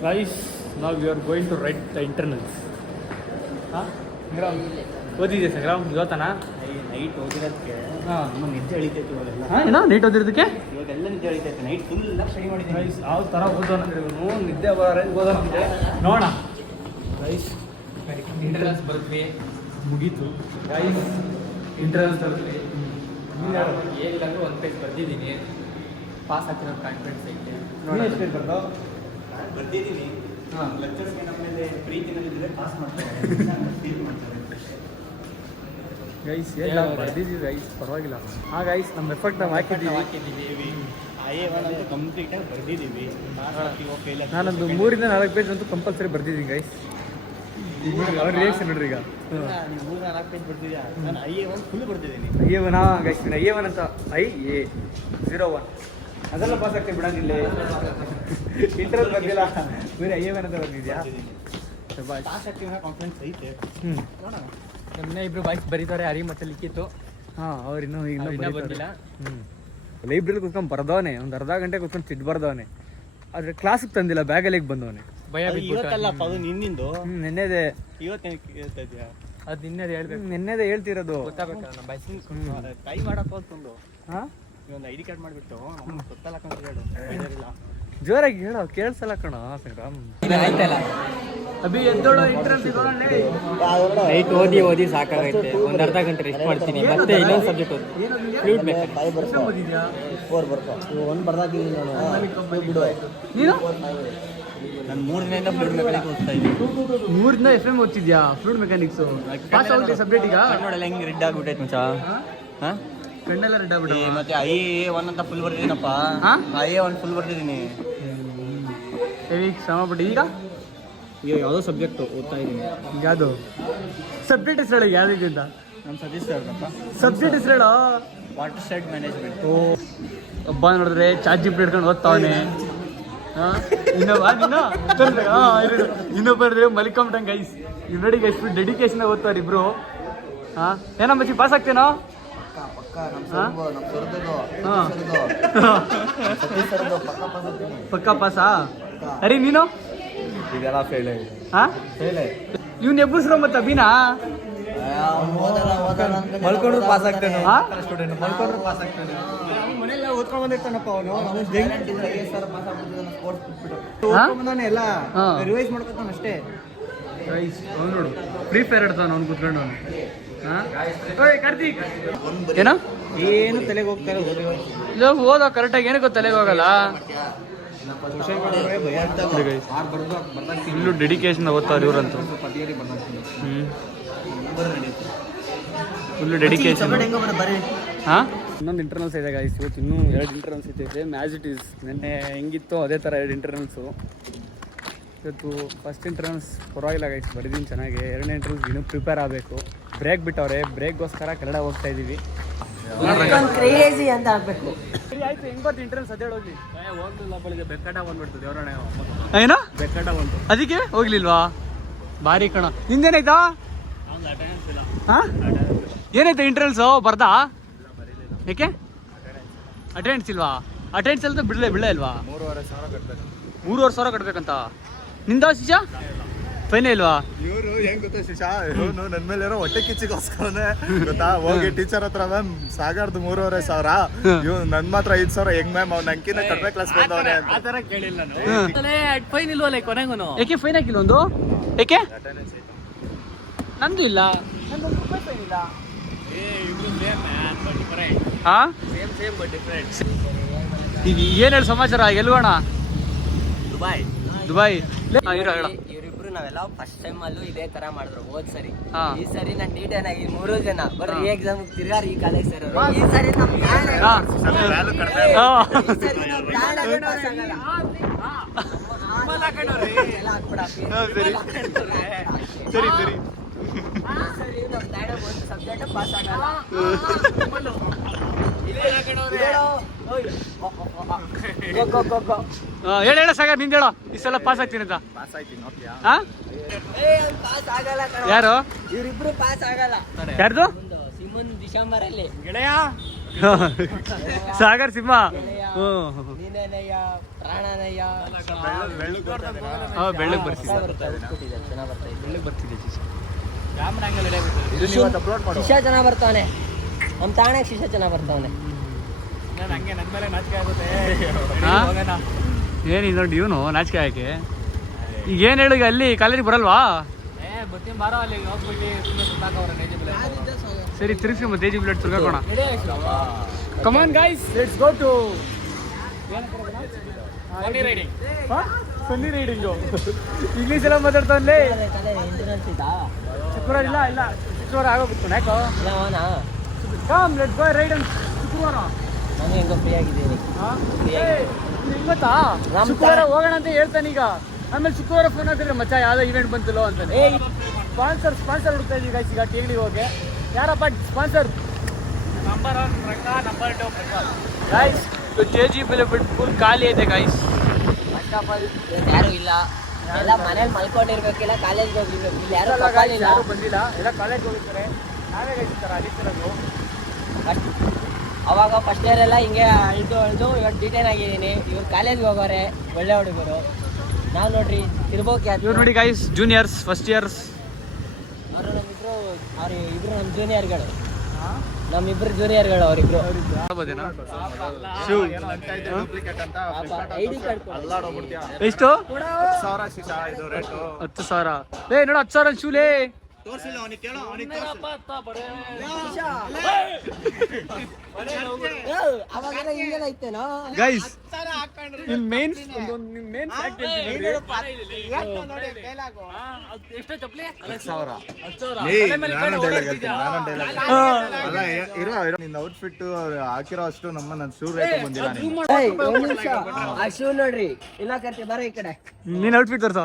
Guys, now we are going to write the internals. ಓದಿದೆ Sangram ಇವತ್ತನ night ಓದಿರೋದಕ್ಕೆ ಹಾಂ ನಿದ್ದೆ ಎಳಿತೈತಿ ಇವಾಗೆಲ್ಲ. ಏನೋ ನೀಟ್ ಓದಿರೋದಕ್ಕೆ ಇವಾಗೆಲ್ಲ ನಿದ್ದೆ ಎಳಿತೈತೆ. ನೈಟ್ ಫುಲ್ ಸ್ಟಡಿ ಮಾಡಿದ್ದೀನಿ. ಗೈಸ್ ಯಾವ ಥರ ಓದೋನಂದ್ರೆ ಇವನು ನಿದ್ದೆ ಓದೋನಂತೆ ನೋಡೋಣ. ಗೈಸ್ ಇಂಟರ್ನಲ್ಸ್ ಬರೆದ್ವಿ, ಮುಗೀತು. ಗೈಸ್ ಇಂಟರ್ನಲ್ಸ್ ಬರೆದ್ವಿ, ಏನಿಲ್ಲಾಂದ್ರೆ ಒಂದು ಪೇಜ್ ಬರ್ದಿದ್ದೀನಿ. ಪಾಸ್ ಆಗ್ತಿರೋ ಕಾನ್ಫಿಡೆನ್ಸ್ ಐತೆ. ನೋಡಿ ಎಷ್ಟು ಪೇಜ್ ಬರ್ದು ಬರ್ದಿದ್ದೀನಿ. ಹಾಂ ಲೆಕ್ಚರ್ಸ್ಗೆ ನಮ್ಮ ಮೇಲೆ ಪ್ರೀತಿನಲ್ಲಿದ್ದರೆ ಪಾಸ್ ಮಾಡ್ತಾರೆ, ಫೀಲ್ ಮಾಡ್ತಾರೆ. ಗೈಸ್ ಎಲ್ಲ ಬರ್ದಿದ್ದೀವಿ ಗೈಸ್, ಪರವಾಗಿಲ್ಲ. ಹಾಂ ಗೈಸ್ ನಮ್ಮ ಎಫರ್ಟ್ ನಾವು ಹಾಕಿದ್ದೀವಿ. ಕಂಪ್ಲೀಟಾಗಿ ಬರ್ದಿದ್ದೀವಿ. ನಾನೊಂದು 3-4 ಪೇಜ್ ಅಂತೂ ಕಂಪಲ್ಸರಿ ಬರ್ದಿದ್ದೀನಿ ಗೈಸ್. ಅವ್ರ ರಿಯಾಕ್ಷನ್ ನೋಡ್ರಿ ಈಗ. ನೀವು 3-4 ಪೇಜ್ ಬರ್ತಿದ್ಯಾ? ನಾನು IA1 full ಬರ್ತಿದ್ದೀನಿ. IA1 guys, IA1 ಅಂತ IA01 ಅದೆಲ್ಲ ಪಾಸ್ ಆಗ್ತೀವಿ ಬಿಡಂಗಿಲ್ಲ. ಇಂಟರ್ನಲ್ ಬಂದಿಲ್ಲ, ಬೇರೆ IA1 ಅಂತ ಬಂದಿದ್ಯಾ? ಪಾಸ್ ಆಗ್ತೀವಿ ಅನ್ನೋ ಕಾನ್ಫಿಡೆನ್ಸ್ ಐತೆ. ನೋಡೋಣ. ನಮ್ಮನ್ನ ಇಬ್ರು ಬಾಯ್ಸ್ ಬರೀತಾರೆ, ಹರಿ ಮತ್ತೆ ಲಿಖಿತು. ಹಾಂ ಅವ್ರು ಇನ್ನೂ ಬಂದಿಲ್ಲ. ಲೈಬ್ರರಿ ಕುತ್ಕೊಂಡು ಬರ್ದವನೆ, ಒಂದು ಅರ್ಧ ಗಂಟೆ ಕುತ್ಕೊಂಡು ಚಿಟ್ ಬರ್ದವನೆ. ಆದರೆ ಕ್ಲಾಸಿಗೆ ತಂದಿಲ್ಲ, ಬ್ಯಾಗಲ್ಲಿಗೆ ಬಂದವನೆ. ಭಯ ಇವತ್ತಲ್ಲಪ್ಪ, ಅದು ನಿನ್ನಿಂದು. ನೆನ್ನೆದೆ. ಇವತ್ತೇನು ಹೇಳ್ತಾ ಇದೆಯಾ? ಅದು ನಿನ್ನೆದೆ ಹೇಳ್ಬೇಕು. ನೆನ್ನೆದೆ ಹೇಳ್ತಿರೋದು. ಗೊತ್ತಾಗಬೇಕಲ್ಲ ನಮ್ಮ ಬಾಯ್ಸ್ ಟ್ರೈ ಮಾಡಪ್ಪ ಅಂತಂದು. ಹಾಂ ಒಂದು ID ಕಾರ್ಡ್ ಮಾಡಿಬಿಟ್ಟು ಗೊತ್ತಲ್ಲ ಅಂತ ಹೇಳು. ಬೇಜಾರಿಲ್ಲ, ಜೋರಾಗಿ ಹೇಳೋ, ಕೇಳಿಸಲ್ಲ ಕಣ ಸಂಗ್ರಾಮ್. ಅಭಿ ಎದ್ದೋಳ ಇಂಟ್ರೆಸ್ಟ್ ನೈಟ್ ಓದಿ ಸಾಕಾಗೈತೆ. ಒಂದು ಅರ್ಧ ಗಂಟೆ ರೆಸ್ಟ್ ಮಾಡ್ತೀನಿ, ಮತ್ತೆ ಇನ್ನೊಂದು ಸಬ್ಜೆಕ್ಟ್ ಓದಿ. ಫ್ಲೂಟ್ ನೀನು ನಾನು 3 ದಿನದಿಂದ ಫ್ಲೂಟ್ ಮೆಕ್ಯಾನಿಕ್ ಓದ್ತಾ ಇದ್ದೀನಿ. 3 ದಿನ FM ಓದ್ತಿದ್ಯಾ? ಫ್ಲೂಟ್ ಮೆಕ್ಯಾನಿಕ್ಸು ಪಾಸ್ ಆಗುತ್ತೆ ಸಬ್ಜೆಕ್ಟ್ ಈಗ. ನೋಡಲ್ಲ ಹೆಂಗೆ ರೆಡ್ ಆಗಿಬಿಟ್ಟೈತೆ ಮಚ್ಚ. ಹಾಂ ಕಣ್ಣೆಲ್ಲ ರೆಡ್ ಆಗ್ಬಿಟ್ಟು. ಮತ್ತೆ IA1 ಅಂತ ಫುಲ್ ಬರ್ತಿದ್ದೀನಪ್ಪ. IA1 ಫುಲ್ ಬರ್ತಿದ್ದೀನಿ. ಹೆವಿ ಶ್ರಮ ಪಟ್ಟು ಈಗ ಯಾವುದೋ ಸಬ್ಜೆಕ್ಟ್ ಓದ್ತಾ ಇದ್ದೀನಿ. ಯಾವುದು ಸಬ್ಜೆಕ್ಟ್ ಹೆಸರು ಹೇಳಿ? ಯಾವ್ದು ಅಂತ ನಮ್ಮ ಸತೀಶ್ ಸರ್ನಪ್ಪ. ಸಬ್ಜೆಕ್ಟ್ ಹೆಸರು ಹೇಳೋ. Water side management. ಓ ಹಬ್ಬ ನೋಡಿದ್ರೆ ಚಾರ್ಜ್ ಜಿಪ್ ಹಿಡ್ಕೊಂಡು ಓದ್ತಾವನೆ. ಇನ್ನೊಬ್ಬ ನೋಡಿದ್ರೆ ಮಲಿಕೊಂಬಿಟ್ಟಂಗೆ ಗೈಸ್. ಇವ್ ನೋಡಿ ಗೈಸ್, ಡೆಡಿಕೇಶನ್ ಓದ್ತಾರೆ ಇಬ್ರು. ಹಾಂ ಏನೋ ಮಚ್ಚಿ ಪಾಸ್ ಆಗ್ತೇನೋ? ಪಕ್ಕ ಪಾಸಾ? ಅರಿ ನೀನು ಇದೆಲ್ಲ ಫೇಲ್ ಹಾಂ ಇವ್ನ ಎಬ್ಬಸ್ರೋ ಮತ್ತೆ ಅಭಿನಾ ಮಲ್ಕೊಂಡ್ರು ಪಾಸ್ ಆಗ್ತಾನೆ. ಸ್ಟೂಡೆಂಟ್ ಮಲ್ಕೊಂಡ್ರು ಪಾಸ್ ಆಗ್ತಾನೆ. ಮನೆಯಲ್ಲ ಓದ್ಕೊಂಡ್ ಬಂದಿರ್ತಾನಪ್ಪ ಅವನು. ಎಲ್ಲ ರಿವೈಸ್ ಮಾಡ್ಕೊತಾನ ಅಷ್ಟೇ. ಅವ್ನು ನೋಡು ಫ್ರೀ ಫೈರ್ ಆಡ್ತಾನ ಅವ್ನು ಕುತ್ಕೊಂಡು. ಅವನು ಕಾರ್ತಿಕ್ ಏನೋ ಏನು ತಲೆಗೆ ಹೋಗ್ತಾರೆ. ಇಲ್ಲ ಓದೋ ಕರೆಕ್ಟಾಗಿ ಏನಕ್ಕೂ ತಲೆಗೆ ಹೋಗಲ್ಲ. ಇಲ್ಲೂ ಡೆಡಿಕೇಶನ್ ಓದ್ತಾರೆ ಇವ್ರಂತೂ. Full dedication. ಹಾಂ ಇನ್ನೊಂದು ಇಂಟರ್ನಲ್ಸ್ ಇದೆ ಗಾಯ್ಸ್. ಇವತ್ತು ಇನ್ನೂ 2 ಇಂಟರ್ನಲ್ಸ್ ಇದೆ. Same as it is. ನೆನ್ನೆ ಹೆಂಗಿತ್ತು ಅದೇ ಥರ 2 ಇಂಟರ್ನಲ್ಸು. ಇವತ್ತು ಫಸ್ಟ್ ಇಂಟರ್ನಲ್ಸ್ ಪರವಾಗಿಲ್ಲ ಗೈಸ್, ಬರೀದ್ದೀನಿ ಚೆನ್ನಾಗಿ. 2ನೇ ಇಂಟರ್ನಲ್ಸ್ ಇನ್ನೂ ಪ್ರಿಪೇರ್ ಆಗಬೇಕು. ಬ್ರೇಕ್ ಬಿಟ್ಟವ್ರೆ, ಬ್ರೇಕ್ಗೋಸ್ಕರ ಕನ್ನಡ ಹೋಗ್ತಾ ಇದ್ದೀವಿ. ಕ್ರೇಜಿ ಅಂತ ಆಗ್ಬೇಕು. ಸರಿ ಆಯ್ತು, ಹೆಂಗ್ ಬರ್ತು ಇಂಟರ್ನಲ್ಸ್ ಅದೇ ಹೋಗ್ಲಿ. ಹೋಗ್ಲಿಲ್ಲ ಬೆಕ್ಕಟ ಬಂದ್ಬಿಡ್ತು ದೇವರಣ್ಣ. ಏನೋ ಬೆಕ್ಕಟ ಬಂತು, ಅದಕ್ಕೆ ಹೋಗ್ಲಿಲ್ವಾ? ಭಾರಿ ಕಣ. ನಿಂದೇನಾಯ್ತಾ? ಹಾಂ ಏನಾಯ್ತು ಇಂಟರ್ನಲ್ಸು ಬರ್ದಾ? ಏಕೆ ಅಟೆಂಡೆನ್ಸ್ ಇಲ್ವಾ? ಅಟೆಂಡೆನ್ಸ್ ಅಲ್ದ ಬಿಡಲೇ ಇಲ್ವಾ? 3,500 ಕಟ್ಬೇಕಂತ. ನಿಂದ ಶಿಶಾ ಫೈನೇ ಇಲ್ವಾ? ಇವರು ಹೆಂಗ್ ಗೊತ್ತಾ ಶಿಶಾ, ಇವನು ನನ್ನ ಮೇಲೆ ಏನೋ ಹೊಟ್ಟೆ ಕಿಚ್ಚಿಗೋಸ್ಕರನೇ ಗೊತ್ತಾ ಹೋಗಿ ಟೀಚರ್ ಹತ್ರ ಮ್ಯಾಮ್ ಸಾಗಾರ್ದು 3,500, ಇವ್ ನನ್ ಮಾತ್ರ 5,000 ಹೆಂಗ್ ಮ್ಯಾಮ್ ಅವ್ನು ನಂಕಿನ ಕಡಿಮೆ ಕ್ಲಾಸ್ ಬಂದವನೇ ಅಂತ. ಆ ಥರ ಕೇಳಿಲ್ಲ ಫೈನ್ ಇಲ್ವಲ್ಲ ಕೊನೆಗೂ? ಏಕೆ ಫೈನ್ ಹಾಕಿಲ್ಲ ಒಂದು? ಏಕೆ ನಂದು ಇಲ್ಲ. ಹಾಂ ಏನು ಹೇಳಿ ಸಮಾಚಾರ? ಎಲ್ಗೋಣ? ದುಬೈ. ಇವರಿಬ್ರು ನಾವೆಲ್ಲ ಫಸ್ಟ್ ಟೈಮ್ ಅಲ್ಲೂ ಇದೇ ತರ ಮಾಡಿದ್ರು ಹೋದ್ ಸರಿ. ಈ ಸರಿ ನಾನು ನೀಟ್ ಏನಾಗಿ 3 ಜನ ಬರೀ ಎಕ್ಸಾಮ್ ತಿರ್ಗಾರ ಈ ಕಾಲೇಜ್ ಸರ್. ಈ ಸರಿ ಸರಿ ಸರಿ ಸಬ್ಜೆಕ್ಟ್ ಪಾಸ್ ಆಗಲ್ಲ. ಹೇಳ ಸಾಗರ್, ನಿಂದ ಹೇಳೋ ಈ ಸಲ ಪಾಸ್ ಆಗ್ತೀನಿ ಅಂತ. ಯಾರು? ಇವರಿಬ್ರು ಪಾಸ್ ಆಗಲ್ಲ. ಯಾರ್ದು? ಸಿಮನ್ ಡಿಸೆಂಬರ್ ಅಲ್ಲಿ ಗೆಳೆಯ ಸಾಗರ್ ಸಿಂಹ ನೀನೇನಯ್ಯ ಪ್ರಾಣನಯ್ಯ ಬೆಳ್ಳಗ್ ಬರ್ತಿದ್ದೆ ಚೆನ್ನಾಗಿ ಬರ್ತಾ ಇದೆ. ಬೆಳ್ಳಗ್ ಬರ್ತಿದ್ದೆ ಶಿಷ್ಯ ಚೆನ್ನಾಗಿ ಬರ್ತಾವನೆ. ನಮ್ಮ ತಾಣಕ್ಕೆ ಶಿಷ್ಯ ಚೆನ್ನಾಗಿ ಬರ್ತಾವನೆ. ಏನಿಲ್ಲ ನೋಡಿ ಇವನು ನಾಚಿಕೆ ಹಾಕಿ ಈಗ ಏನ್ ಹೇಳಿ ಅಲ್ಲಿ ಕಾಲೇಜಿಗೆ ಬರಲ್ವಾ? ಸರಿ ತಿರ್ಗಿಸಿ ಮತ್ತೆ ತೇಜಿ ಬುಲೆಟ್ ತಿರ್ಗಾಕೋಣ. Come on guys, let's go to funny riding. English ಎಲ್ಲ ಮಾತಾಡ್ತಾವಲ್ಲೇ. ಶುಕ್ರವಾರ ಇಲ್ಲ ಶುಕ್ರವಾರ ಆಗೋಗ್ಬಿಟ್ಟು ಯಾಕೋ ಕಮ್ ಲೆಟ್ಸ್ ಗೋ ರೈಡ್ ಅಂತ ಶುಕ್ರವಾರ. ನಾನು ಹೆಂಗೋ ಫ್ರೀ ಆಗಿದ್ದೀನಿ. ಗೊತ್ತಾ ಶುಕ್ರವಾರ ಹೋಗೋಣ ಅಂತ ಹೇಳ್ತಾನೆ ಈಗ. ಆಮೇಲೆ ಶುಕ್ರವಾರ ಫೋನ್ ಹಾಕಿದ್ರೆ ಮಚ್ಚ ಯಾವ್ದೋ ಇವೆಂಟ್ ಬಂತಿಲ್ಲೋ ಅಂತಾನೆ. ಸ್ಪಾನ್ಸರ್ ಹುಡ್ತಾ ಇದೀವಿ ಗೈಸ್ ಈಗ ಟಿಂಗ್ಳಿಗೆ ಹೋಗಿ. ಯಾರಪ್ಪ sponsor? Number 1 Ranga, number 2 Prakash. Guys Teji bullet full ಖಾಲಿ ಐತೆ ಗೈಸ್. ಯಾರು ಇಲ್ಲ, ಎಲ್ಲ ಮನೇಲಿ ಮಲ್ಕೊಂಡಿರ್ಬೇಕಿಲ್ಲ, ಕಾಲೇಜ್ಗೆ ಹೋಗಿರ್ಬೇಕು. ಇಲ್ಲಿ ಯಾರು ಬಂದಿಲ್ಲ, ಎಲ್ಲ ಕಾಲೇಜ್ಗೆ ಹೋಗಿರ್ತಾರೆ. ನಾವೇ ಗೈಸ್ತಾರೆ ಅದಿರ್ತಿರೋದು. ಅವಾಗ ಫಸ್ಟ್ ಇಯರ್ ಎಲ್ಲ ಹಿಂಗೆ ಅಳ್ದು ಇವಾಗ ಡಿಟೈನ್ ಆಗಿದ್ದೀನಿ. ಇವ್ರು ಕಾಲೇಜ್ಗೆ ಹೋಗೋರೆ, ಒಳ್ಳೆ ಹುಡುಗರು. ನಾವು ನೋಡ್ರಿ ತಿರ್ಬೋಕೆ ಇವ್ರು ನೋಡಿ ಗೈಸ್ ಜೂನಿಯರ್ಸ್, ಫಸ್ಟ್ ಇಯರ್ಸ್. ಅವರು ಇಬ್ರು ನಮ್ಮ ಜೂನಿಯರ್ಗಳು. ನಮ್ಮಿಬ್ರು ಜೂನಿಯರ್ಗಳು ಅವರಿಬ್ರು. ಎಷ್ಟು? 10,000. ಲೇ ನೋಡು 10,000 ಶೂಲೇ. ಅವಾಗೆಲ್ಲ ಹಿಂಗೆಲ್ಲ ಐತೇನೋ ಗೈಸ್ ಇನ್ ಮೇನ್ ನಿನ್ನ ಔಟ್ಫಿಟ್ ಹಾಕಿರೋ ಅಷ್ಟು ನನ್ನ ಶೂ ರೇಟ್ ಬಂದಿಲ್ಲ. ಆ ಶೂ ನೋಡ್ರಿ ಇಲ್ಲ ಕರ್ತಿ ಬರ ಈ ಕಡೆ. ನೀನ್ ಔಟ್ಫಿಟ್ ತೋರ್ಸ.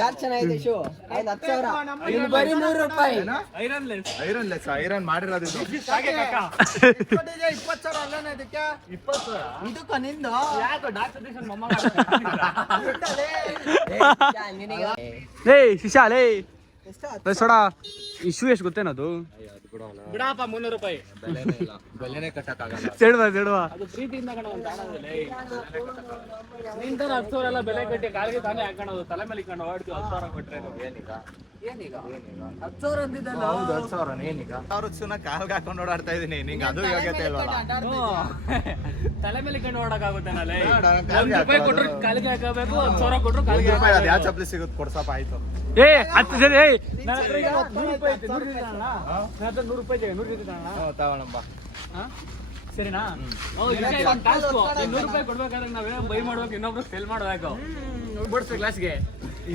ಯಾಕೆ ಚೆನ್ನಾಗಿದೆ ಶೂ? 10,000 ಬರೀ 100 ರೂಪಾಯಿ. ಐರನ್ ಮಾಡಿರೋದು ಲೇ ಶಿಶಾ ಲೇ ಸೋಡ ಈ ಶೂ ಎಷ್ಟು ಗೊತ್ತೇನದು? ಬಿಡಪ್ಪ 300 ರೂಪಾಯಿ ಬೆಲೆನೇ ಕಟ್ಟಕ್ಕಾಗಲ್ಲ. ಸೇಡುವ ಅದು ಪ್ರೀತಿಯಿಂದ ನಿಂತ 10,000 ಎಲ್ಲ ಬೆಲೆ ಕಟ್ಟಿ ಕಾಲಿಗೆ ತಾನೇ ಹಾಕೋದು, ತಲೆ ಮೇಲೆ ಇಟ್ಕೊಂಡು ಹೊಡ್ತೀವಿ. 10,000 ಕೊಟ್ರೆ ಏನೀಗ 10,000 ಅಂದಿದ್ದಲ್ಲ. ಹೌದು 10,000 ಏನೀಗ 1000 ಶೂನ ಕಾಲ್ಗೆ ಹಾಕೊಂಡು ಓಡಾಡ್ತಾ ಇದೀನಿ. ನಿಂಗೆ ಅದು ಯೋಗ್ಯತೆ ಇಲ್ವಲ್ಲ. ತಲೆ ಮೇಲೆ ಇಟ್ಕೊಂಡು ಓಡಕ್ಕಾಗುತ್ತೆ. ನಾಳೆ 1 ರೂಪಾಯಿ ಕೊಟ್ಟರು ಕಾಲಿಗೆ ಹಾಕಬೇಕು, 10,000 ಕೊಟ್ಟರು ಕಾಲಿಗೆ ಅದು ಯಾವ ಚಪ್ಪಲಿ ಸಿಗುತ್ತೆ ಕೊಡ್ಸಪ್ಪ. ಆಯ್ತು ಏ 10 ಜನ ಏ 100 ರೂಪಾಯಿ ಐತೆ. 100 ಜೊತೆ ಅಣ್ಣ, 100 ರೂಪಾಯಿ ಜಾಗ 100 ಜೊತೆ ಅಣ್ಣ. ತಗೊಳಂಬ. ಸರಿನಾ? 100 ರೂಪಾಯಿ ಕೊಡ್ಬೇಕಾದ್ರೆ ನಾವೇ ಬೈ ಮಾಡ್ಬೇಕು, ಇನ್ನೊಬ್ರು ಸೆಲ್ ಮಾಡ್ಬೇಕು, ಬಿಡಿಸ್ಬೇಕು ಕ್ಲಾಸ್ಗೆ.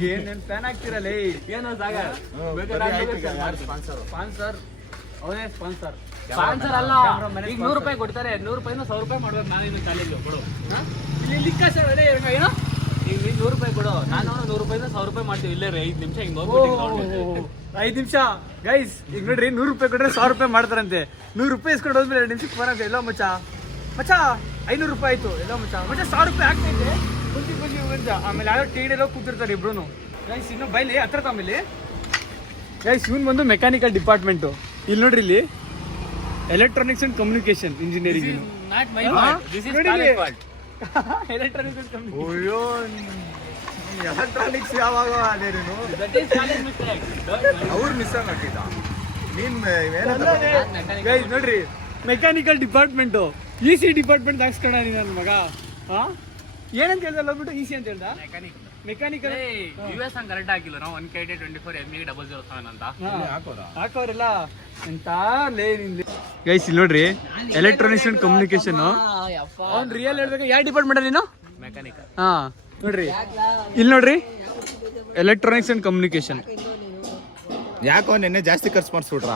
ಏನೇನ್ ಫ್ಯಾನ್ ಆಗ್ತಿರಲ್ಲ ಏನೋ ಜಾಗ ಸ್ಪಾನ್ಸರ್. ಅವನೇ ಸ್ಪಾನ್ಸರ್ ಅಲ್ಲ. ಈಗ 100 ರೂಪಾಯಿ ಕೊಡ್ತಾರೆ, 100 ರೂಪಾಯಿನ 100 ರೂಪಾಯಿ ಮಾಡ್ಬೇಕು. ನಾನಿನ್ನು ಕಾಲೇಜು ಕೊಡು. ಇಲ್ಲಿ ಲಿಕ್ಕಾಚಾರ ಏನೋ ಈಗ 100 ರೂಪಾಯಿ ಕೊಡು, ನಾನು 100 ರೂಪಾಯಿನ 100 ರೂಪಾಯಿ ಮಾಡ್ತೀವಿ. ಇಲ್ಲೇ 5 ನಿಮಿಷ ಹಿಂಗೆ ಹೋಗ್ಬಿಟ್ಟು 5 ನಿಮಿಷ ಗೈಸ್. ಈಗ ನೋಡ್ರಿ 100 ರೂಪಾಯಿ ಕೊಟ್ರೆ 100 ರೂಪಾಯಿ ಮಾಡ್ತಾರಂತೆ. 100 ರೂಪಾಯಿ ಇಸ್ಕೊಂಡು ಹೋದ್ಮೇಲೆ 2 ನಿಮಿಷಕ್ಕೆ ಬರೋದು. ಎಲ್ಲ ಮಚ್ಚ 500 ರೂಪಾಯಿ ಆಯ್ತು. ಎಲ್ಲ ಮಚ್ಚ 100 ರೂಪಾಯಿ ಆಗ್ತೈತೆ. ಖುಷಿ ಆಮೇಲೆ ಯಾರೋ ಟೀಡಲ್ಲೋ ಕೂತಿರ್ತಾರೆ ಇಬ್ರು ಗೈಸ್. ಇನ್ನು ಬೈಲಿ ಹತ್ರ ಆಮೇಲೆ ಗೈಸ್ ಇವನ್ ಬಂದು ಮೆಕ್ಯಾನಿಕಲ್ ಡಿಪಾರ್ಟ್ಮೆಂಟು. ಇಲ್ಲಿ ನೋಡ್ರಿ ಇಲ್ಲಿ electronics and communication engineering. Electronics ಅಯ್ಯೋ ಎಲೆಕ್ಟ್ರಾನಿಕ್ಸ್ ಯಾವಾಗ ಅದೇ ನೀನು ಅವ್ರು ಮಿಸ್ ಆಗಿದ್ದ ನೀನ್ ಗೈಸ್ ನೋಡ್ರಿ ಮೆಕ್ಯಾನಿಕಲ್ ಡಿಪಾರ್ಟ್ಮೆಂಟು. EC ಡಿಪಾರ್ಟ್ಮೆಂಟ್ ಹಾಕ್ಸ್ಕೊಂಡ ನನ್ನ ಮಗ. ಏನಂತ ಹೇಳ್ದಲ್ಲ ಹೋಗ್ಬಿಟ್ಟು EC ಅಂತ ಹೇಳ್ದ. ಮೆಕ್ಯಾನಿಕಲ್ US ಹಂಗೆ ಕರೆಕ್ಟ್ ಹಾಕಿಲ್ಲ ನಾವು. 1KT24 ME 007 ಅಂತ ಹಾಕೋರೆಲ್ಲ ಎಂತ ಲೇ ನಿಂದ. ಗೈಸ್ ಇಲ್ಲಿ ನೋಡ್ರಿ ಎಲೆಕ್ಟ್ರಾನಿಕ್ಸ್ ಅಂಡ್ ಕಮ್ಯುನಿಕೇಶನ್. ಅವ್ನು ರಿಯಲ್ ಹೇಳ್ಬೇಕು. ಯಾವ ಡಿಪಾರ್ಟ್ಮೆಂಟ್ ನೀನು? ಮೆಕ್ಯಾನಿಕಲ್. ಹಾ ನೋಡ್ರಿ ಇಲ್ಲಿ ನೋಡ್ರಿ ಎಲೆಕ್ಟ್ರಾನಿಕ್ಸ್ ಅಂಡ್ ಕಮ್ಯುನಿಕೇಶನ್. ಯಾಕೋ ನಿನ್ನೆ ಜಾಸ್ತಿ ಖರ್ಚು ಮಾಡಿಸ್ಬಿಟ್ರ?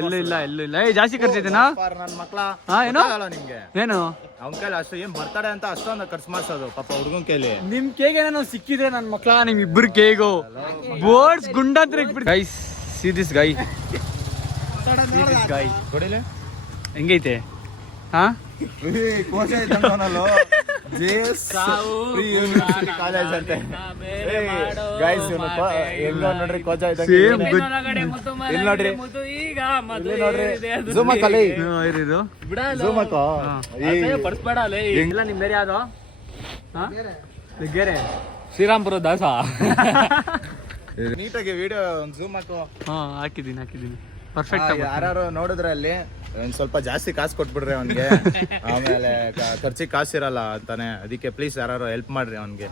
ಎಲ್ಲೂ ಇಲ್ಲ ಜಾಸ್ತಿ ಖರ್ಚೈತೆನಾ ನನ್ನ ಮಕ್ಳ? ಏನೋ ನಿಮ್ಗೆ ಏನು ಅವ್ನ ಕೈಲಿ ಅಷ್ಟು ಏನ್ ಬರ್ತಾಡೆ ಅಂತ ಅಷ್ಟೊಂದು ಖರ್ಚು ಮಾಡಿಸೋದು ಪಾಪ ಹುಡುಗನ್ ಕೈಲಿ. ನಿಮ್ ಕೇಗೆ ನಾನು ಸಿಕ್ಕಿದ್ರೆ ನನ್ನ ಮಕ್ಳ ನಿಮ್ ಇಬ್ಬರು ಕೇಗೋ ಬೋರ್ಡ್ಸ್ ಗುಂಡಾತ್ರ ಇಕ್ಬಿಟ್ಟು. ಗೈಸ್ ಸಿ ದಿಸ್ ಗೈ ಕೊಡಿಲೆ ಹೆಂಗೈತೆ? ಹಾ ಕೋಚ ಇದ್ದಂಗನಲ್ಲೋ JS ಪ್ರೀ ಯೂನಿವರ್ಸಿಟಿ ಕಾಲೇಜ್ ಅಂತೆ. ಗೈಸ್ ಇವನು ಹೆಂಗ ನೋಡ್ರಿ ಕೋಚ ಇದ್ದಂಗೆ. ಇಲ್ಲಿ ನೋಡ್ರಿ ಝೂಮ್ ಹಾಕಲಿ ಇದು ಝೂಮ್ ಹಾಕೋ ಪರ್ಸ್ಬೇಡ ಅಲ್ಲೇ ಇಲ್ಲ ನಿಮ್ ಬೇರೆ ಯಾವ್ದು ಗೆರೆ ಶ್ರೀರಾಮ್ಪುರ ದಾಸ ನೀಟಾಗಿ ವಿಡಿಯೋ ಝೂಮ್ ಹಾಕೋ. ಹಾಕಿದ್ದೀನಿ ಪರ್ಫೆಕ್ಟ್. ಯಾರು ನೋಡಿದ್ರೆ ಅಲ್ಲಿ ಒಂದ್ ಸ್ವಲ್ಪ ಜಾಸ್ತಿ ಕಾಸು ಕೊಟ್ಬಿಡ್ರಿ ಅವ್ನಿಗೆ, ಆಮೇಲೆ ಖರ್ಚಿಗೆ ಕಾಸಿರಲ್ಲ ಅಂತಾನೆ. ಅದಕ್ಕೆ ಪ್ಲೀಸ್ ಯಾರು ಹೆಲ್ಪ್ ಮಾಡ್ರಿ ಅವ್ನಿಗೆ.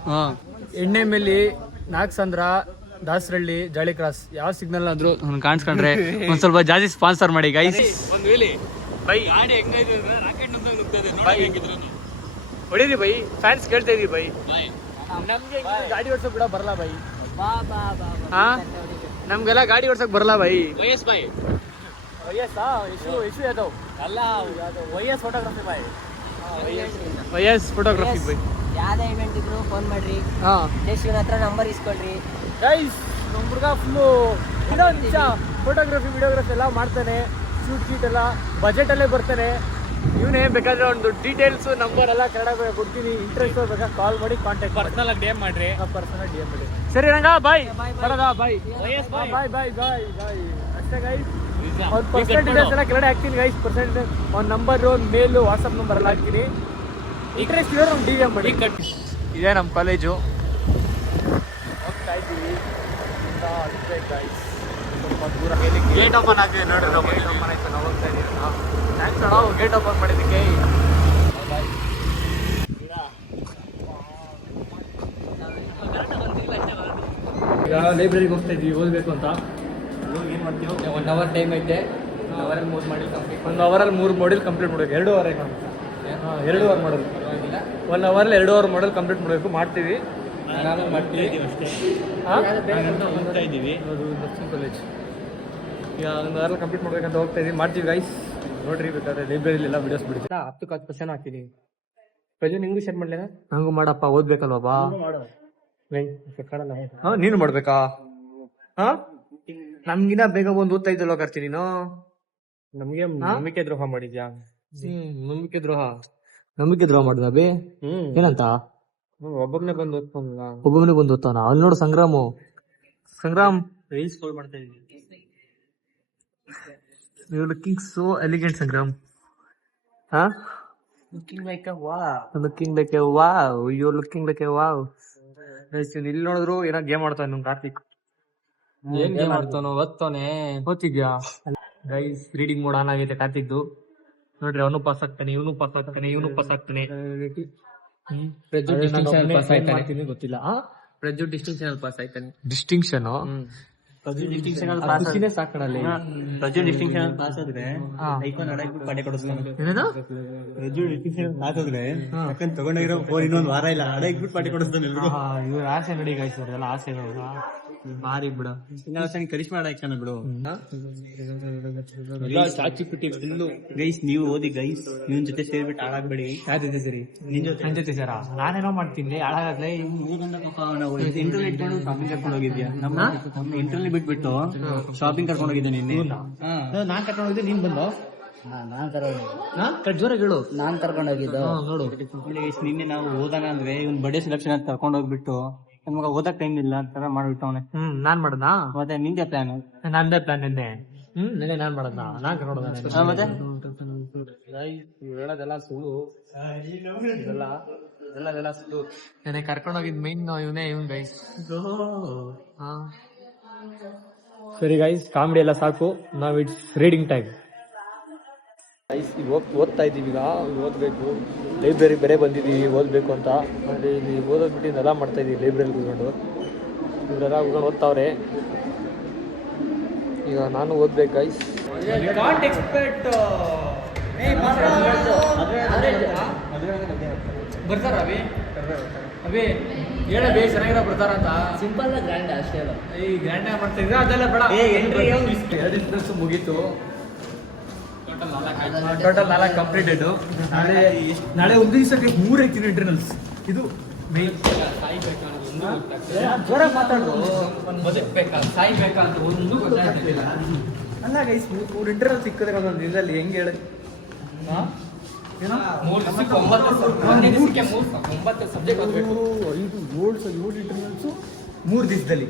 ಎಣ್ಣೆ ಮೇಲೆ ನಾಗಸಂದ್ರ ದಾಸರಳ್ಳಿ ಜಾಳಿ ಕ್ರಾಸ್ ಯಾವ ಸಿಗ್ನಲ್ ಆದ್ರೂ ಕಾಣಿಸ್ಕೊಂಡ್ರೆ ಒಂದ್ ಸ್ವಲ್ಪ ಜಾಸ್ತಿ ಸ್ಪಾನ್ಸರ್ ಮಾಡಿ ಗೈಸ್. ಬೈ ಗಾಡಿ ಹೆಂಗೈತೆ ರಾಕೆಟ್ ನುಗ್ತದೆ ನೋಡಿ ಹೆಂಗಿದ್ರು ಹೊಡೀರಿ ಬೈ, ಫ್ಯಾನ್ಸ್ ಕೇಳ್ತಾ ಇದೀವಿ ಬೈ. ನಮ್ಗೆ ಗಾಡಿ ಓಡ್ಸೋಕ್ ಕೂಡ ಬರಲ್ಲ ಬೈ. ನಮ್ಗೆಲ್ಲ ಗಾಡಿ ಓಡ್ಸಕ್ ಬರಲ್ಲ ಬೈ. ವಯಸ್ ಬಾಯ್ ಯಶು ಯಾದವ್ ಅಲ್ಲ YS photography by. YS photography by. ಯಾವ್ದೇ ಇವೆಂಟ್ ಇದ್ರು ಫೋನ್ ಮಾಡ್ರಿ, ದೇಶಿನ ಹತ್ರ ನಂಬರ್ ಇಸ್ಕೊಳ್ರಿ ಗೈಸ್. ನಮ್ಮ ಹುಡುಗ ಫುಲ್ಲು ನಿಜ ಫೋಟೋಗ್ರಫಿ ವಿಡಿಯೋಗ್ರಫಿ ಎಲ್ಲ ಮಾಡ್ತಾನೆ. ಶೂಟ್ ಗೀಟ್ ಎಲ್ಲ ಬಜೆಟಲ್ಲೇ ಬರ್ತಾನೆ. ಇವನೇ ಬೇಕಾದ್ರೆ ಒಂದು ಡೀಟೇಲ್ಸ್ ನಂಬರ್ ಎಲ್ಲ ಕನ್ನಡ ಕೊಡ್ತೀನಿ. ಇಂಟ್ರೆಸ್ಟ್ ಬೇಕಾದ್ರೆ ಕಾಲ್ ಮಾಡಿ ಕಾಂಟ್ಯಾಕ್ಟ್ ಪರ್ಸನಲ್ ಆಗಿ DM ಮಾಡ್ರಿ. ಪರ್ಸನಲ್ DM ಮಾಡಿ. ಸರಿ ರಂಗ ಬಾಯ್ ಬರೋದಾ ಬಾಯ್ ಬಾಯ್ ಬಾಯ್ ಬಾಯ್ ಬಾಯ್ ಅಷ್ಟೇ ಗೈಸ್. ಅವ್ನ ಪರ್ಸನಲ್ ಡೀಟೇಲ್ಸ್ ಎಲ್ಲ ಕೆಳಗಡೆ ಹಾಕ್ತೀನಿ ಗೈಸ್. ಪರ್ಸನಲ್ ಅವ್ನ ನಂಬರು, ಮೇಲು, ವಾಟ್ಸಪ್ ನಂಬರ್ ಎಲ್ಲ ಹಾಕ್ತೀನಿ. ಇಂಟ್ರೆಸ್ಟ್ ಇರೋ ನಮ್ಮ DM ಮಾಡಿ. ಇದೇ ನಮ್ಮ ಕಾಲೇಜು, ಹೋಗ್ತಾ ಇದ್ದೀವಿ ಗೈಸ್. ಸ್ವಲ್ಪ ದೂರ ಗೇಟ್ ಓಪನ್ ಆಗ್ತಿದೆ ನೋಡ್ರಿ. ನಾವು ಗೇಟ್ ಓಪನ್ ಆಯ್ತು, ನಾವು ಹೋಗ್ತಾ ಇದ್ದೀವಿ. ಥ್ಯಾಂಕ್ಸ್ ಅಣ್ಣ ಗೇಟ್ ಓಪನ್ ಮಾಡಿದ್ದಕ್ಕೆ. ಈಗ ಲೈಬ್ರರಿಗೆ ಹೋಗ್ತಾ ಇದ್ವಿ ಓದಬೇಕು ಅಂತ. ಏನು ಮಾಡ್ತೀವಿ, 1 hour ಟೈಮ್ ಐತೆ. 1 ಅವರಲ್ಲಿ 3 ಮಾಡಿ ಕಂಪ್ಲೀಟ್. 1 ಅವರಲ್ಲಿ 3 ಮಾಡೆಲ್ ಕಂಪ್ಲೀಟ್ ಮಾಡಬೇಕು. 2 ಅವರ್ ಆಯ್ತು. 2 ಅವರ್ ಮಾಡೋದು. 1 ಅವರಲ್ಲಿ 2 ಅವರ್ ಮಾಡೆಲ್ ಕಂಪ್ಲೀಟ್ ಮಾಡಬೇಕು. ಮಾಡ್ತೀವಿ, ಮಾಡ್ತೀವಿ ಅಷ್ಟೇ. ಹೋಗ್ತಾ ಇದ್ದೀವಿ ದಕ್ಷಿಣ ಕಾಲೇಜ್. ಈಗ 1 ಅವರ್ ಕಂಪ್ಲೀಟ್ ಮಾಡ್ಬೇಕಂತ ಹೋಗ್ತಾ ಇದ್ದೀವಿ. ಮಾಡ್ತೀವಿ ಗೈಸ್, ನೋಡ್ರಿ. ಬೇಕಾದ್ರೆ ಲೈಬ್ರರಿಲೆಲ್ಲ ವಿಡಿಯೋಸ್ ಬಿಡ್ತೀವಿ. 10% ಹಾಕ್ತೀನಿ. ಪ್ರಜು ನಿಂಗೂ ಶೇರ್ ಮಾಡ್ಲೇನಾ? ನಂಗೂ ಮಾಡಪ್ಪ, ಓದ್ಬೇಕಲ್ವಾ. ನೀನು ಮಾಡ್ಬೇಕಾ? ನಮ್ಗಿನ ಬೇಗ ಬಂದು ಓದ್ತಾ ಇದ್ದಲ್ಲ ಕರ್ತೀನಿ ನೀನು. ನಮ್ಗೆ ನಂಬಿಕೆ ದ್ರೋಹ ಮಾಡಿದ್ಯಾ? ನಂಬಿಕೆ ದ್ರೋಹ ಮಾಡಿದ ಬೇ. ಏನಂತ? ಒಬ್ಬೊಬ್ನೇ ಬಂದು ಓದ್ತಾನ. ಅಲ್ಲಿ ನೋಡು ಸಂಗ್ರಾಮ್ ರೀಲ್ಸ್ ಕಾಲ್ ಮಾಡ್ತಾ ಇದೀನಿ. You looking so elegant Sangram. Looking like a wow. You looking like a wow. ಇಲ್ಲಿ ನೋಡಿದ್ರು ಏನೋ ಗೇಮ್ ಆಡ್ತಾನೆ ನಮ್ ಕಾರ್ತಿಕ್. ಏನ್ ಗೇಮ್ ಆಡ್ತಾನೋ? ಓದ್ತಿದ್ಯಾ ಗೈಸ್? ರೀಡಿಂಗ್ ಮೋಡ್ ಆನ್ ಆಗೈತೆ ಕಾರ್ತಿಕ್ದು. ನೋಡ್ರಿ, ಅವನು ಪಾಸ್ ಆಗ್ತಾನೆ, ಇವನು ಪಾಸ್ ಆಗ್ತಾನೆ. ಗೊತ್ತಿಲ್ಲ. ಪ್ರಜ್ವಲ್ ಡಿಸ್ಟಿಂಕ್ಷನ್ ಪಾಸ್ ಆಯ್ತಾನೆ. ಡಿಸ್ಟಿಂಕ್ಷನ್ ಸಾಕಣಲ್ಲಿ. ಪ್ರಜ್ವಲ್ ಡಿಸ್ಟಿಂಕ್ಷನ್ ಪಾಸ್ ಆದ್ರೆ ಐಕಾನ್ ಅಡಕ್ಬಿಟ್ಟು ಪಾಠ ಕೊಡಿಸ್ತಾನೆ. ಪ್ರಜ್ವಲ್ ಡಿಸ್ಟಿಂಕ್ಷನ್ ಪಾಸ್ ಆದ್ರೆ ತಗೊಂಡೋಗಿರೋ ಫೋನ್ ಇನ್ನೊಂದು ವಾರ ಇಲ್ಲ, ಅಡಕ್ಬಿಟ್ಟು ಪಾಠ ಕೊಡಿಸ್ತಾನೆ. ಇವ್ರ ಆಸೆ ನೋಡಿ ಗೈಸ್, ಅವ್ರದೆಲ್ಲ ಆಸೆಗಳು ಮಾರಿ ಬಿಡು. ಕರಿಷ್ಮಾ ಅಡಾಕ್ತಾನೆ ಬಿಡು. ಗೈಸ್ ನೀವು ಓದಿ ಗೈಸ್, ನಿನ್ ಜೊತೆ ಸೇರ್ಬಿಟ್ಟು ಹಾಳಾಗ್ಬೇಡಿ. ಯಾವ್ದು ಸರಿ? ನನ್ ಜೊತೆ ಸೇರ ನಾನೇನೋ ಮಾಡ್ತೀನಿ ಹಾಳಾಗಲೇ. ಇಂಟರ್ನೆಟ್ ಇಟ್ಕೊಂಡು ಶಾಪಿಂಗ್ ಕರ್ಕೊಂಡು ಹೋಗಿದ್ಯಾ? ನಮ್ಮ ಇಂಟರ್ನೆಟ್ ಬಿಟ್ಬಿಟ್ಟು ಶಾಪಿಂಗ್ ಕರ್ಕೊಂಡು ಹೋಗಿದ್ದೆ ನಿನ್ನೆ. ನಾನ್ ಕರ್ಕೊಂಡು ಹೋಗಿದ್ದೆ, ನೀನ್ ಬಂದು ಜೋರಾಗಿ ಹೇಳು. ನಾನ್ ಕರ್ಕೊಂಡು ಹೋಗಿದ್ದು ನೋಡು. ನಿನ್ನೆ ನಾವು ಓದೋಣ ಅಂದ್ರೆ ಇವ್ನ ಬಡ್ಡೆ ಸೆಲೆಕ್ಷನ್ ಅಂತ ಕರ್ಕೊಂಡು ಹೋಗ್ಬಿಟ್ಟು ನಮಗ ಓದಕ್ ಟೈಮ್ ಇಲ್ಲ ಅಂತ ಮಾಡ್ಬಿಟ್ಟು ಅವನೇ. ನಾನ್ ಮಾಡದ್ನಾ? ಮತ್ತೆ ನಿಂದೆ ಪ್ಲಾನ್? ನಂದೇ ಪ್ಲಾನ್ ನಿನ್ನೆ. ನಿನ್ನೆ ನಾನ್ ಮಾಡದ್ನಾ? ನಾನ್ ಕರ್ಕೊಂಡು ಮತ್ತೆ ಹೇಳೋದೆಲ್ಲ ಸುಳ್ಳು. ಇದೆಲ್ಲ ಸುಳ್ಳು. ನೆನೆ ಕರ್ಕೊಂಡು ಹೋಗಿದ್ ಮೈನ್ ಇವನೇ ಗೈಸ್. ಸರಿ ಗೈಸ್, ಕಾಮಿಡಿ ಎಲ್ಲ ಸಾಕು. ನಾವ್ ಇಟ್ಸ್ ರೀಡಿಂಗ್ ಟೈಮ್ ಗೈಸ್. ಓದ್ತಾ ಇದ್ದೀವಿ. ಈಗ ಓದ್ಬೇಕು. ಲೈಬ್ರರಿ ಬೇರೆ ಬಂದಿದ್ದೀವಿ ಓದ್ಬೇಕು ಅಂತ. ಅಲ್ಲಿ ಇಲ್ಲಿ ಓದೋದ್ ಬಿಟ್ಟು ಇದೆಲ್ಲ ಮಾಡ್ತಾ ಇದೀವಿ ಲೈಬ್ರರಿ ಕೂತ್ಕೊಂಡು. ಇವರೆಲ್ಲ ಕೂತ್ಕೊಂಡು ಓದ್ತಾವ್ರೆ. ಈಗ ನಾನು ಓದ್ಬೇಕು ಗೈಸ್. ಬರ್ತಾರ ಅಭಿ ಹೇಳ ಬೇ ಚೆನ್ನಾಗಿರೋ ಬರ್ತಾರ ಅಂತ. ಸಿಂಪಲ್ ಗ್ರ್ಯಾಂಡ್ ಅಷ್ಟೇ. ಈ ಗ್ರ್ಯಾಂಡ್ ಮಾಡ್ತಾ ಇದ್ರೆ ಅದೆಲ್ಲ ಬೇಡ. ಮುಗೀತು. Total 4 completed. ನಾಳೆ ಒಂದು ದಿವಸಕ್ಕೆ 3 ಐತಿ ಇಂಟರ್ನಲ್ಸ್. ಇದು ಮೇನ್. ಜೋರಾಗಿ ಮಾತಾಡೋದು. ಬದುಕಬೇಕಾ ಸಾಯ್ಬೇಕಾ ಅಂತ ಒಂದು ಗೊತ್ತಾಗ್ತಿಲ್ಲ. ಅಲ್ಲ ಗೈಸ್, 3 ಇಂಟರ್ನಲ್ ಸಿಕ್ಕಿದ್ರೆ ಒಂದೊಂದು ದಿನದಲ್ಲಿ ಹೆಂಗೆ ಹೇಳಿ? 3 ದಿವಸಕ್ಕೆ 9 ಸಬ್ಜೆಕ್ಟ್ ಓದಬೇಕು. 7 ಇಂಟರ್ನಲ್ಸು 3 ದಿವಸದಲ್ಲಿ.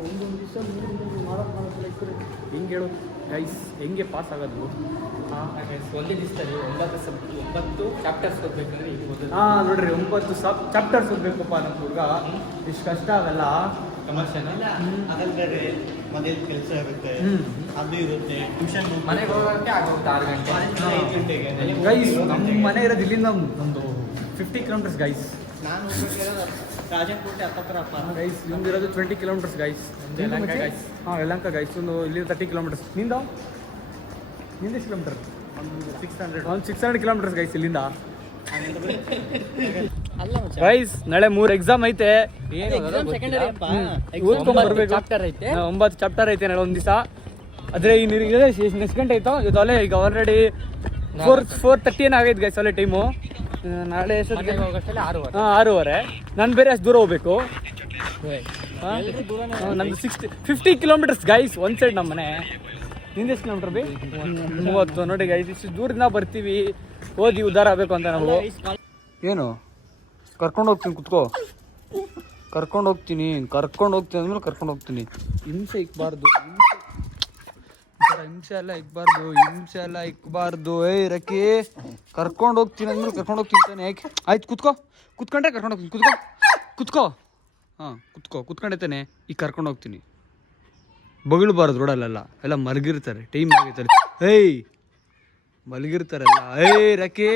ಒಂದೊಂದು ದಿವಸ 3-4 ಹೆಂಗೆ ಹೇಳು ಗೈಸ್, ಹೆಂಗೆ ಪಾಸ್ ಆಗೋದು? ಒಂದೇ ದಿವಸದಲ್ಲಿ 9 ಚಾಪ್ಟರ್ಸ್ ಓದಬೇಕಂದ್ರೆ ಈಗ ಮೊದಲು ನೋಡ್ರಿ 9 ಚಾಪ್ಟರ್ಸ್ ಓದಬೇಕಪ್ಪ ನಮ್ಮ ಹುಡುಗ. ಇಷ್ಟು ಕಷ್ಟ ಆಗಲ್ಲ. ಅದಲ್ಲದೆ ಮನೇಲಿ ಕೆಲಸ ಇರುತ್ತೆ, ಅದು ಇರುತ್ತೆ, ಟ್ಯೂಷನ್ ಮನೆಗೆ ಹೋಗೋಕ್ಕೆ ಆಗೋಗುತ್ತೆ 6 ಗಂಟೆ 5 ಗಂಟೆಗೆ. ಗೈಸ್ ನಮ್ಮ ಮನೆ ಇರೋದು ಇಲ್ಲಿಂದ ಒಂದು 50 ಕಿಲೋಮೀಟರ್ಸ್ ಗೈಸ್. ನಾನು ಹೋಗ್ಬೇಕಿರೋದು ರಾಜನಕೋಟೆ ಹತ್ತತ್ರ ಅಪ್ಪ. ಗೈಸ್ ನಿಮ್ದಿರೋದು 20 kilometres guys. Yelahanka guys. Yelahanka guys. ಒಂದು ಇಲ್ಲಿ 30 ಕಿಲೋಮೀಟರ್ಸ್. ನಿಂದು ಎಷ್ಟು ಕಿಲೋಮೀಟರ್? 600 ಕಿಲೋಮೀಟರ್ಸ್ ಗೈಸ್ ಇಲ್ಲಿಂದ. ಗೈಸ್ ನಾಳೆ 3 ಎಕ್ಸಾಮ್ ಐತೆ. ಓದ್ಕೊಂಡ್ಬರ್ಬೇಕು. ಚಾಪ್ಟರ್ ಐತೆ 9 ಚಾಪ್ಟರ್ ಐತೆ ನಾಳೆ ಒಂದು ದಿವಸ. ಆದರೆ ನೆಕ್ಸ್ಟ್ ಗಂಟೆ ಆಯ್ತು ಇದು ಅಲ್ಲೇ. ಈಗ ಆಲ್ರೆಡಿ 4:30 ಏನಾಗೈತೆ ಗೈಸ್ ಅಲ್ಲೇ ಟೈಮು. ನಾಳೆ ಎಷ್ಟೊತ್ತಿಗೆ ಹೋಗೋಷ್ಟಲ್ಲಿ 6:30. 6:30. ನಾನು ಬೇರೆ ಅಷ್ಟು ದೂರ ಹೋಗ್ಬೇಕು. ನಮ್ದು 50 ಕಿಲೋಮೀಟರ್ಸ್ ಗೈಸ್ ಒಂದು ಸೈಡ್ ನಮ್ಮ ಮನೆ. ನಿಂದು ಎಷ್ಟು ಕಿಲೋಮೀಟರ್ ಬಿ? 30. ನೋಡಿ ಗೈಸ್ ಇಷ್ಟು ದೂರದಿಂದ ಬರ್ತೀವಿ, ಓದಿ ಉದ್ಧಾರ ಆಗಬೇಕು ಅಂತ ನಾವು. ಏನು ಕರ್ಕೊಂಡು ಹೋಗ್ತೀನಿ, ಕುತ್ಕೋ. ಕರ್ಕೊಂಡು ಹೋಗ್ತೀನಿ ಅಂದ್ಮೇಲೆ ಕರ್ಕೊಂಡು ಹೋಗ್ತೀನಿ. ಹಿಂಸೆ ಇಕ್ಬಾರ್ದು, ಹಿಂಸೆ ಎಲ್ಲ ಇಕ್ಬಾರ್ದು. ಏಯ್ ರಕಿ, ಕರ್ಕೊಂಡು ಹೋಗ್ತೀನಿ ಅಂದ್ಮೇಲೆ ಕರ್ಕೊಂಡು ಹೋಗ್ತೀನಿ ತಾನೆ. ಯಾಕೆ? ಆಯ್ತು ಕುತ್ಕೊಂಡ್ರೆ ಕರ್ಕೊಂಡು ಹೋಗ್ತೀನಿ. ಕುತ್ಕೋ. ಹಾಂ ಕುತ್ಕೊಂಡೈತಾನೆ. ಈಗ ಕರ್ಕೊಂಡು ಹೋಗ್ತೀನಿ. ಬಗಳ್ಬಾರ್ದು ರೋಡಲ್ಲೆಲ್ಲ. ಎಲ್ಲ ಮಲಗಿರ್ತಾರೆ, ಟೈಮ್ ಆಗೈತಾರೆ. ಏಯ್ ಮಲಗಿರ್ತಾರಲ್ಲ. ಏಯ್ ರಕಿ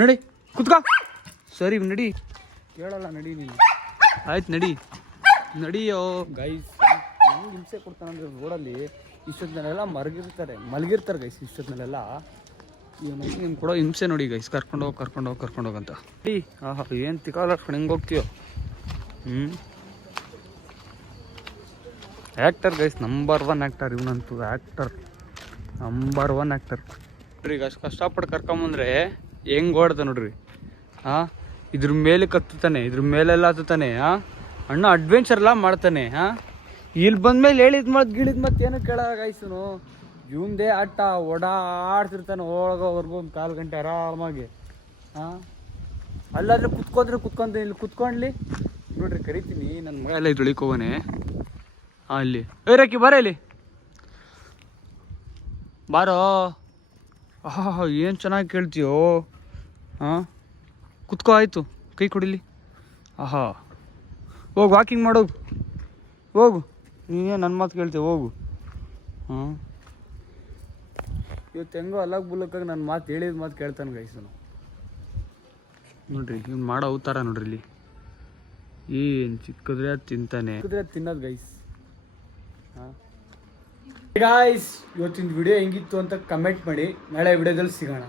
ನಡಿ, ಕುತ್ಕೋ. ಸರಿ ನಡಿ. ಕೇಳಲ್ಲ, ನಡಿ ನೀನು. ಆಯ್ತು ನಡಿಯೋ. ಗೈಸ್ ಹೆಂಗೆ ಹಿಂಸೆ ಕೊಡ್ತಾನಂದ್ರೆ ರೋಡಲ್ಲಿ ಇಷ್ಟೊತ್ತಿನಲ್ಲೆಲ್ಲ ಮಲಗಿರ್ತಾರೆ ಗೈಸ್. ಇಷ್ಟೊತ್ತಿನಲ್ಲೆಲ್ಲ ನೀನು ಕೊಡೋ ಹಿಂಸೆ ನೋಡಿ ಗೈಸ್. ಕರ್ಕೊಂಡು ಹೋಗಂತ ನಡಿ. ಆಹಾ ಏನು ತಿಕ್ಕಾಡ್ಕೊಂಡು ಹೆಂಗೆ ಹೋಗ್ತೀಯೋ. ಆ್ಯಕ್ಟರ್ ಗೈಸ್, ನಂಬರ್ 1 ಆ್ಯಕ್ಟರ್ ಇವನಂತೂ. ನಂಬರ್ 1 ಆ್ಯಕ್ಟರ್ ನೋಡ್ರಿ. ಈಗ ಅಷ್ಟು ಕಷ್ಟಪಟ್ಟು ಕರ್ಕೊಂಬಂದ್ರೆ ಹೆಂಗೆ ಓಡ್ತಾನೆ ನೋಡ್ರಿ. ಇದ್ರ ಮೇಲೆ ಕತ್ತುತ್ತಾನೆ, ಇದ್ರ ಮೇಲೆಲ್ಲ ಹತ್ತುತ್ತಾನೆ. ಅಣ್ಣ ಅಡ್ವೆಂಚರ್ ಎಲ್ಲ ಮಾಡ್ತಾನೆ. ಇಲ್ಲಿ ಬಂದ್ಮೇಲೆ ಗಿಳಿದ್ ಮತ್ತೆ ಏನು ಕೇಳ ಗೈಸನು. ಇವಂದೇ ಆಟ ಓಡಾಡ್ತಿರ್ತಾನೆ ಹೋಗೋವರೆಗೂ ಒಂದು 4 ಗಂಟೆ ಆರಾಮಾಗಿ. ಅಲ್ಲಾದ್ರೆ ಕುತ್ಕೊಂತೀನಿ. ಇಲ್ಲಿ ಕುತ್ಕೊಂಡ್ಲಿ ನೋಡ್ರಿ. ಕರಿತೀನಿ ನನ್ನ ಮಗ ಎಲ್ಲ ಇದು ಹೋಗೋನೆ ಅಲ್ಲಿ. ರಕ್ಕಿ ಬರ ಇಲ್ಲಿ, ಬಾರೋ. ಏನು ಚೆನ್ನಾಗಿ ಕೇಳ್ತೀಯೋ. ಕುತ್ಕೋ. ಆಯಿತು, ಕೈ ಕೊಡಿಲಿ. ಹೋಗು, ವಾಕಿಂಗ್ ಮಾಡೋಗು, ಹೋಗು. ನೀನೇ ನನ್ನ ಮಾತು ಕೇಳ್ತೀವಿ, ಹೋಗು. ಇವತ್ತು ಹೆಂಗೋ ಅಲಗ್ ಬುಲ್ಲಕ್ಕಾಗಿ ನನ್ನ ಮಾತು ಹೇಳಿದ ಮಾತು ಕೇಳ್ತಾನೆ ಗೈಸನು. ನೋಡ್ರಿ ಇವ್ನು ಮಾಡೋ ಅವತಾರ ನೋಡ್ರಿ. ಇಲ್ಲಿ ಏನು ಚಿಕ್ಕದ್ರೆ ಅದು ತಿಂತಾನೆ, ತಿನ್ನೋದು ಗೈಸ್. ಗಾಯ್ಸ್ ಇವತ್ತಿನ ವಿಡಿಯೋ ಹೆಂಗಿತ್ತು ಅಂತ ಕಮೆಂಟ್ ಮಾಡಿ. ನಾಳೆ ವಿಡಿಯೋದಲ್ಲಿ ಸಿಗೋಣ.